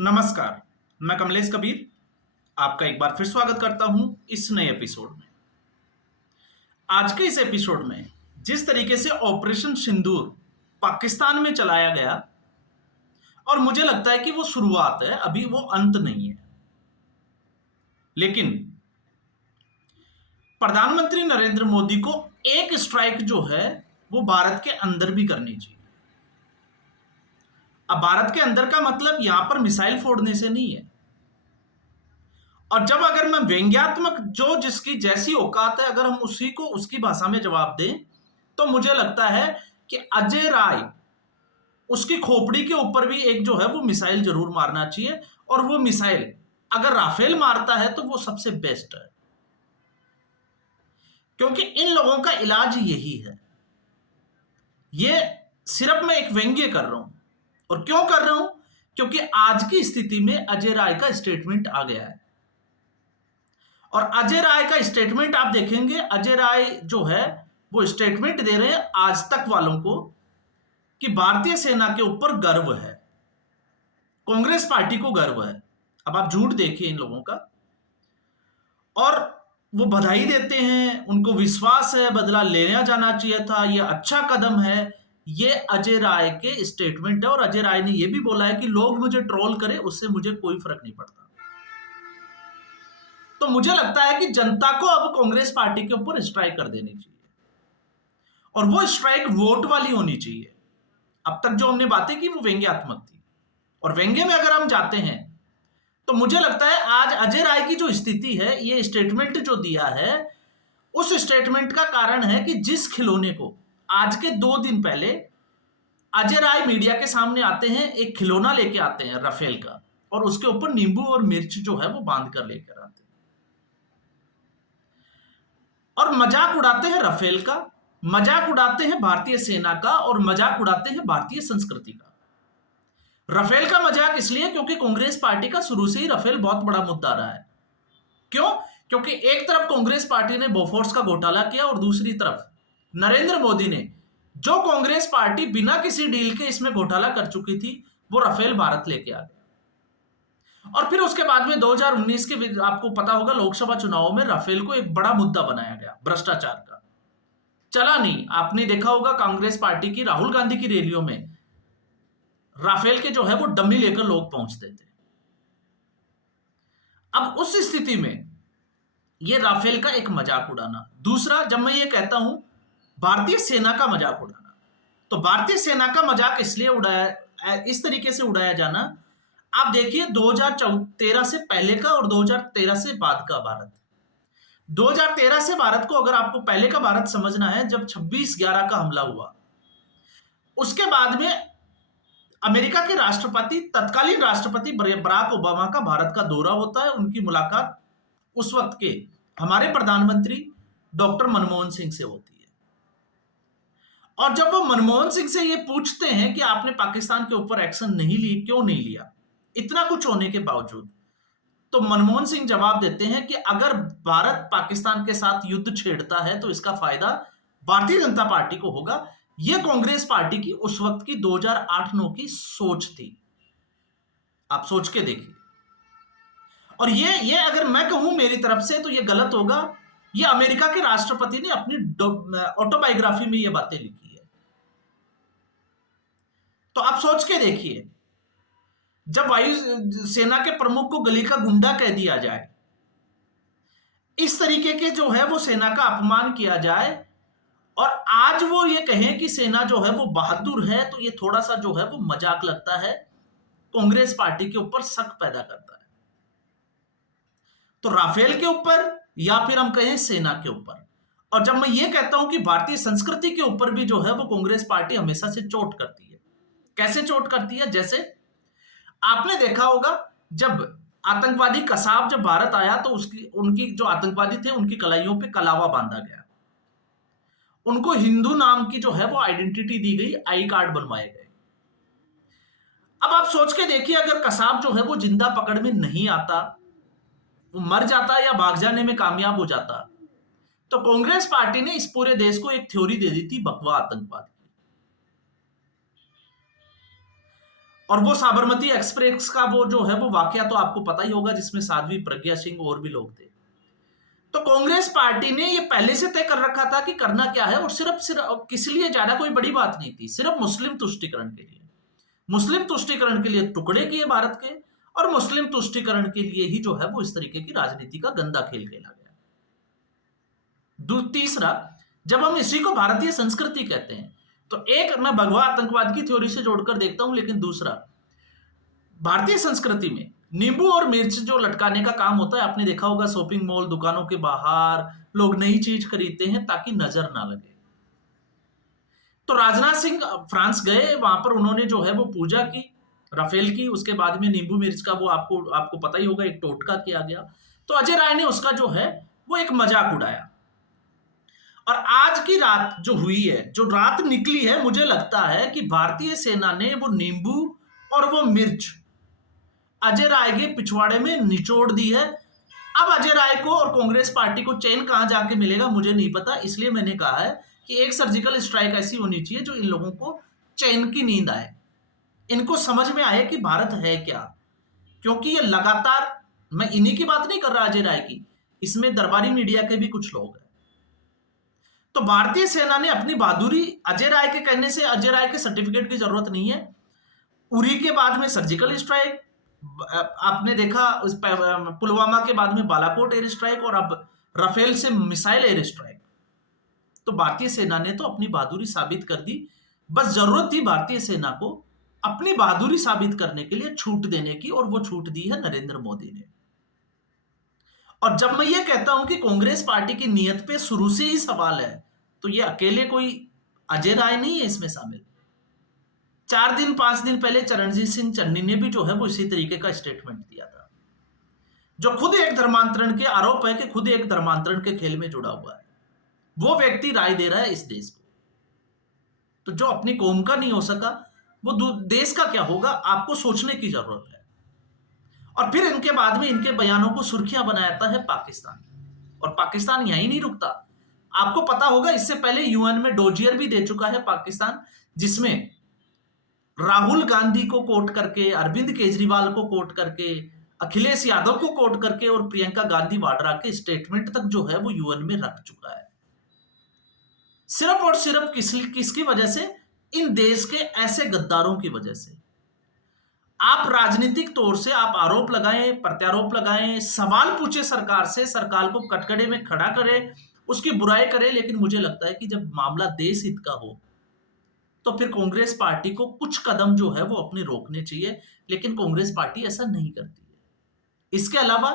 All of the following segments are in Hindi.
नमस्कार। मैं कमलेश कबीर आपका एक बार फिर स्वागत करता हूं इस नए एपिसोड में। आज के इस एपिसोड में जिस तरीके से ऑपरेशन सिंदूर पाकिस्तान में चलाया गया, और मुझे लगता है कि वो शुरुआत है, अभी वो अंत नहीं है। लेकिन प्रधानमंत्री नरेंद्र मोदी को एक स्ट्राइक जो है वो भारत के अंदर भी करनी चाहिए। अब भारत के अंदर का मतलब यहां पर मिसाइल फोड़ने से नहीं है। और जब अगर मैं व्यंग्यात्मक जो जिसकी जैसी औकात है, अगर हम उसी को उसकी भाषा में जवाब दें, तो मुझे लगता है कि अजय राय उसकी खोपड़ी के ऊपर भी एक जो है वो मिसाइल जरूर मारना चाहिए। और वो मिसाइल अगर राफेल मारता है तो वो सबसे बेस्ट है, क्योंकि इन लोगों का इलाज यही है। ये सिर्फ मैं एक व्यंग्य कर रहा हूं। और क्यों कर रहा हूं? क्योंकि आज की स्थिति में अजय राय का स्टेटमेंट आ गया है। और अजय राय का स्टेटमेंट आप देखेंगे, अजय राय जो है वो स्टेटमेंट दे रहे हैं आज तक वालों को कि भारतीय सेना के ऊपर गर्व है, कांग्रेस पार्टी को गर्व है। अब आप झूठ देखिए इन लोगों का। और वो बधाई देते हैं, उनको विश्वास है, बदला लेना जाना चाहिए था, ये अच्छा कदम है। ये अजय राय के स्टेटमेंट है। और अजय राय ने यह भी बोला है कि लोग मुझे ट्रोल करें, उससे मुझे कोई फर्क नहीं पड़ता। तो मुझे लगता है कि जनता को अब कांग्रेस पार्टी के ऊपर स्ट्राइक कर देनी चाहिए, और वो स्ट्राइक वोट वाली होनी चाहिए। अब तक जो हमने बातें की वो व्यंग्यात्मक थी, और व्यंग्य में अगर हम जाते हैं तो मुझे लगता है आज अजय राय की जो स्थिति है, ये स्टेटमेंट जो दिया है, उस स्टेटमेंट का कारण है कि जिस खिलौने को आज के 2 दिन पहले अजय राय मीडिया के सामने आते हैं, एक खिलौना लेके आते हैं राफेल का, और उसके ऊपर नींबू और मिर्च जो है वो बांध कर लेकर आते हैं और मजाक उड़ाते हैं राफेल का, मजाक उड़ाते हैं भारतीय सेना का, और मजाक उड़ाते हैं भारतीय संस्कृति का। राफेल का मजाक इसलिए क्योंकि कांग्रेस पार्टी का शुरू से ही राफेल बहुत बड़ा मुद्दा रहा है। क्यों? क्योंकि एक तरफ कांग्रेस पार्टी ने बोफोर्स का घोटाला किया, और दूसरी तरफ नरेंद्र मोदी ने, जो कांग्रेस पार्टी बिना किसी डील के इसमें घोटाला कर चुकी थी, वो राफेल भारत लेके आ गया। और फिर उसके बाद में 2019 के आपको पता होगा लोकसभा चुनावों में राफेल को एक बड़ा मुद्दा बनाया गया, भ्रष्टाचार का। चला नहीं। आपने देखा होगा कांग्रेस पार्टी की राहुल गांधी की रैलियों में राफेल के जो है वो डमी लेकर लोग पहुंचते थे। अब उस स्थिति में ये राफेल का एक मजाक उड़ाना। दूसरा, जब मैं ये कहता हूं भारतीय सेना का मजाक उड़ाना, तो भारतीय सेना का मजाक इसलिए उड़ाया, इस तरीके से उड़ाया जाना। आप देखिए 2013 से पहले का और 2013 से बाद का भारत। 2013 से भारत को अगर आपको पहले का भारत समझना है, जब 26/11 का हमला हुआ, उसके बाद में अमेरिका के राष्ट्रपति, तत्कालीन राष्ट्रपति बराक ओबामा का भारत का दौरा होता है। उनकी मुलाकात उस वक्त के हमारे प्रधानमंत्री डॉक्टर मनमोहन सिंह से होती है। और जब वो मनमोहन सिंह से ये पूछते हैं कि आपने पाकिस्तान के ऊपर एक्शन नहीं ली, क्यों नहीं लिया, इतना कुछ होने के बावजूद, तो मनमोहन सिंह जवाब देते हैं कि अगर भारत पाकिस्तान के साथ युद्ध छेड़ता है तो इसका फायदा भारतीय जनता पार्टी को होगा। यह कांग्रेस पार्टी की उस वक्त की 2008-9 की सोच थी। आप सोच के देखिए। और ये अगर मैं कहूं मेरी तरफ से तो ये गलत होगा। ये अमेरिका के राष्ट्रपति ने अपनी ऑटोबायोग्राफी में ये बातें लिखी है। तो आप सोच के देखिए, जब वायु सेना के प्रमुख को गली का गुंडा कह दिया जाए, इस तरीके के जो है वो सेना का अपमान किया जाए, और आज वो ये कहें कि सेना जो है वो बहादुर है, तो ये थोड़ा सा जो है वो मजाक लगता है, कांग्रेस पार्टी के ऊपर शक पैदा करता है। तो राफेल के ऊपर या फिर हम कहें सेना के ऊपर। और जब मैं ये कहता हूं कि भारतीय संस्कृति के ऊपर भी जो है वो कांग्रेस पार्टी हमेशा से चोट करती है। कैसे चोट करती है? जैसे आपने देखा होगा, जब आतंकवादी कसाब जब भारत आया तो उनकी जो आतंकवादी थे उनकी कलाइयों पे कलावा बांधा गया, उनको हिंदू नाम की जो है वो आइडेंटिटी दी गई, आई कार्ड बनवाए गए। अब आप सोच के देखिए, अगर कसाब जो है वो जिंदा पकड़ में नहीं आता, वो मर जाता या भाग जाने में कामयाब हो जाता, तो कांग्रेस पार्टी ने इस पूरे देश को एक थ्योरी दे दी थी, बकवा आतंकवाद की। और वो साबरमती एक्सप्रेस का वो जो है वो वाकया तो आपको पता ही होगा, जिसमें साध्वी प्रज्ञा सिंह और भी लोग थे। तो कांग्रेस पार्टी ने ये पहले से तय कर रखा था कि करना क्या है, और सिर्फ सिर्फ किस लिए, ज्यादा कोई बड़ी बात नहीं थी, सिर्फ मुस्लिम तुष्टीकरण के लिए। मुस्लिम तुष्टीकरण के लिए टुकड़े किए भारत के, और मुस्लिम तुष्टीकरण के लिए ही जो है वो इस तरीके की राजनीति का गंदा खेल खेला गया। तीसरा, जब हम इसी को भारतीय संस्कृति कहते हैं, तो एक मैं भगवा आतंकवाद की थ्योरी से जोड़कर देखता हूं, लेकिन दूसरा, भारतीय संस्कृति में नींबू और मिर्च जो लटकाने का काम होता है, आपने देखा होगा शॉपिंग मॉल, दुकानों के बाहर लोग नई चीज खरीदते हैं ताकि नजर ना लगे। तो राजनाथ सिंह फ्रांस गए, वहां पर उन्होंने जो है वो पूजा की राफेल की, उसके बाद में नींबू मिर्च का वो आपको पता ही होगा एक टोटका किया गया। तो अजय राय ने उसका जो है वो एक मजाक उड़ाया। और आज की रात जो हुई है, जो रात निकली है, मुझे लगता है कि भारतीय सेना ने वो नींबू और वो मिर्च अजय राय के पिछवाड़े में निचोड़ दी है। अब अजय राय को और कांग्रेस पार्टी को चैन कहां जाके मिलेगा मुझे नहीं पता, इसलिए मैंने कहा है कि एक सर्जिकल स्ट्राइक ऐसी होनी चाहिए जो इन लोगों को चैन की नींद आए, इनको समझ में आए कि भारत है क्या। क्योंकि ये लगातार, मैं इन्हीं की बात नहीं कर रहा अजय राय की, इसमें दरबारी मीडिया के भी कुछ लोग हैं। तो भारतीय सेना ने अपनी बहादुरी, अजय राय के कहने से अजय राय के सर्टिफिकेट की जरूरत नहीं है, उरी के बाद में सर्जिकल स्ट्राइक, आपने देखा पुलवामा के बाद में बालाकोट एयर स्ट्राइक, और अब राफेल से मिसाइल एयर स्ट्राइक। तो भारतीय सेना ने तो अपनी बहादुरी साबित कर दी, बस जरूरत थी भारतीय सेना को अपनी बहादुरी साबित करने के लिए छूट देने की, और वो छूट दी है नरेंद्र मोदी ने। और जब मैं ये कहता हूं कि कांग्रेस पार्टी की नीयत पे शुरू से ही सवाल है, तो ये अकेले कोई अजय राय नहीं है इसमें शामिल। 5 दिन पहले चरणजीत सिंह चन्नी ने भी जो है वो इसी तरीके का स्टेटमेंट दिया था, जो खुद एक धर्मांतरण के आरोप है कि खुद एक धर्मांतरण के खेल में जुड़ा हुआ है। वो व्यक्ति राय दे रहा है इस देश को। तो जो अपनी कौम का नहीं हो सका, वो देश का क्या होगा, आपको सोचने की जरूरत है। और फिर इनके बाद में इनके बयानों को सुर्खियां बनाता है पाकिस्तान, और पाकिस्तान यहीं नहीं रुकता। आपको पता होगा इससे पहले यूएन में डोजियर भी दे चुका है पाकिस्तान, जिसमें राहुल गांधी को कोट करके, अरविंद केजरीवाल को कोट करके, अखिलेश यादव को कोट करके, और प्रियंका गांधी वाड्रा के स्टेटमेंट तक जो है वो यूएन में रख चुका है। सिर्फ और सिर्फ किसकी वजह से, इन देश के ऐसे गद्दारों की वजह से। आप राजनीतिक तौर से आप आरोप लगाएं, प्रत्यारोप लगाएं, सवाल पूछे सरकार से, सरकार को कटघरे में खड़ा करें, उसकी बुराई करें, लेकिन मुझे लगता है कि जब मामला देश हित का हो तो फिर कांग्रेस पार्टी को कुछ कदम जो है वो अपने रोकने चाहिए, लेकिन कांग्रेस पार्टी ऐसा नहीं करती है। इसके अलावा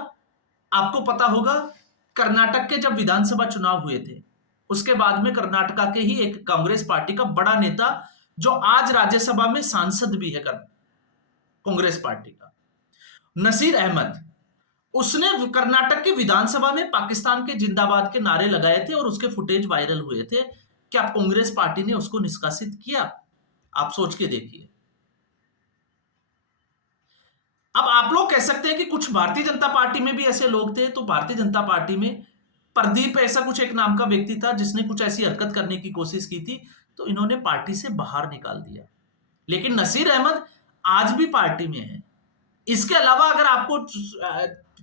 आपको पता होगा कर्नाटक के जब विधानसभा चुनाव हुए थे, उसके बाद में कर्नाटका के ही एक कांग्रेस पार्टी का बड़ा नेता, जो आज राज्यसभा में सांसद भी है कांग्रेस पार्टी का, नसीर अहमद, उसने कर्नाटक के विधानसभा में पाकिस्तान के जिंदाबाद के नारे लगाए थे, और उसके फुटेज वायरल हुए थे। क्या कांग्रेस पार्टी ने उसको निष्कासित किया? आप सोच के देखिए। अब आप लोग कह सकते हैं कि कुछ भारतीय जनता पार्टी में भी ऐसे लोग थे, तो भारतीय जनता पार्टी में प्रदीप ऐसा कुछ एक नाम का व्यक्ति था जिसने कुछ ऐसी हरकत करने की कोशिश की थी, तो इन्होंने पार्टी से बाहर निकाल दिया। लेकिन नसीर अहमद आज भी पार्टी में है। इसके अलावा अगर आपको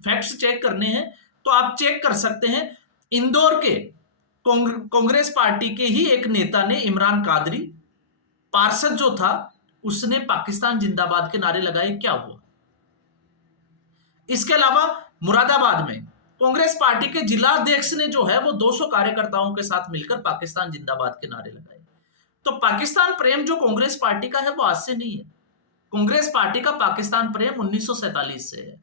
फैक्ट्स चेक करने हैं तो आप चेक कर सकते हैं, इंदौर के कांग्रेस पार्टी के ही एक नेता ने, इमरान कादरी पार्षद जो था, उसने पाकिस्तान जिंदाबाद के नारे लगाए। क्या हुआ? इसके अलावा मुरादाबाद में कांग्रेस पार्टी के जिलाध्यक्ष ने जो है वो 200 कार्यकर्ताओं के साथ मिलकर पाकिस्तान जिंदाबाद के नारे लगाए। तो पाकिस्तान प्रेम जो कांग्रेस पार्टी का है वो आज से नहीं है। कांग्रेस पार्टी का पाकिस्तान प्रेम 1947 से है,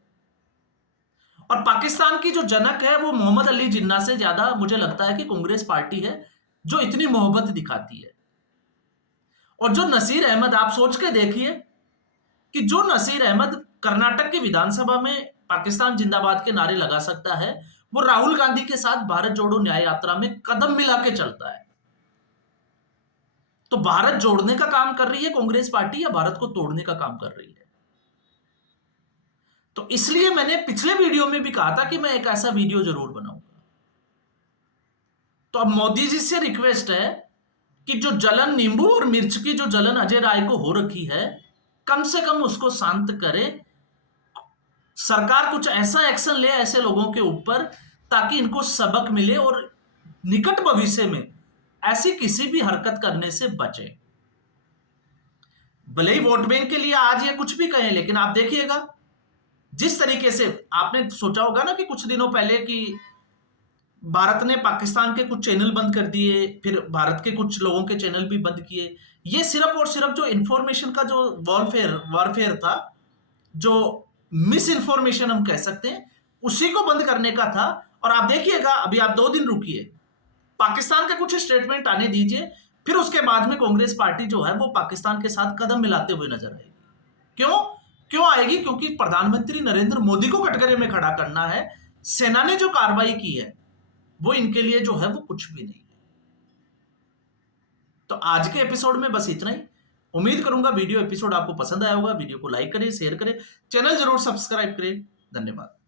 और पाकिस्तान की जो जनक है वो मोहम्मद अली जिन्ना से ज्यादा मुझे लगता है कि कांग्रेस पार्टी है जो इतनी मोहब्बत दिखाती है। और जो नसीर अहमद, आप सोच के देखिए कि जो नसीर अहमद कर्नाटक की विधानसभा में पाकिस्तान जिंदाबाद के नारे लगा सकता है, वो राहुल गांधी के साथ भारत जोड़ो न्याय यात्रा में कदम मिला के चलता है। तो भारत जोड़ने का काम कर रही है कांग्रेस पार्टी, या भारत को तोड़ने का काम कर रही है? तो इसलिए मैंने पिछले वीडियो में भी कहा था कि मैं एक ऐसा वीडियो जरूर बनाऊंगा। तो अब मोदी जी से रिक्वेस्ट है कि जो जलन नींबू और मिर्च की जो जलन अजय राय को हो रखी है, कम से कम उसको शांत करे, सरकार कुछ ऐसा एक्शन ले ऐसे लोगों के ऊपर ताकि इनको सबक मिले और निकट भविष्य में ऐसी किसी भी हरकत करने से बचे। भले ही वोट बैंक के लिए आज ये कुछ भी कहें, लेकिन आप देखिएगा जिस तरीके से आपने सोचा होगा ना कि कुछ दिनों पहले कि भारत ने पाकिस्तान के कुछ चैनल बंद कर दिए, फिर भारत के कुछ लोगों के चैनल भी बंद किए। ये सिर्फ और सिर्फ जो इंफॉर्मेशन का जो वॉरफेयर था, जो मिस इंफॉर्मेशन हम कह सकते हैं, उसी को बंद करने का था। और आप देखिएगा, अभी आप 2 दिन रुकिए, पाकिस्तान के कुछ स्टेटमेंट आने दीजिए, फिर उसके बाद में कांग्रेस पार्टी जो है वो पाकिस्तान के साथ कदम मिलाते हुए नजर आएगी। क्यों आएगी? क्योंकि प्रधानमंत्री नरेंद्र मोदी को कटघरे में खड़ा करना है। सेना ने जो कार्रवाई की है वो इनके लिए जो है वो कुछ भी नहीं है। तो आज के एपिसोड में बस इतना ही। उम्मीद करूंगा वीडियो एपिसोड आपको पसंद आया होगा। वीडियो को लाइक करें, शेयर करें, चैनल जरूर सब्सक्राइब करें। धन्यवाद।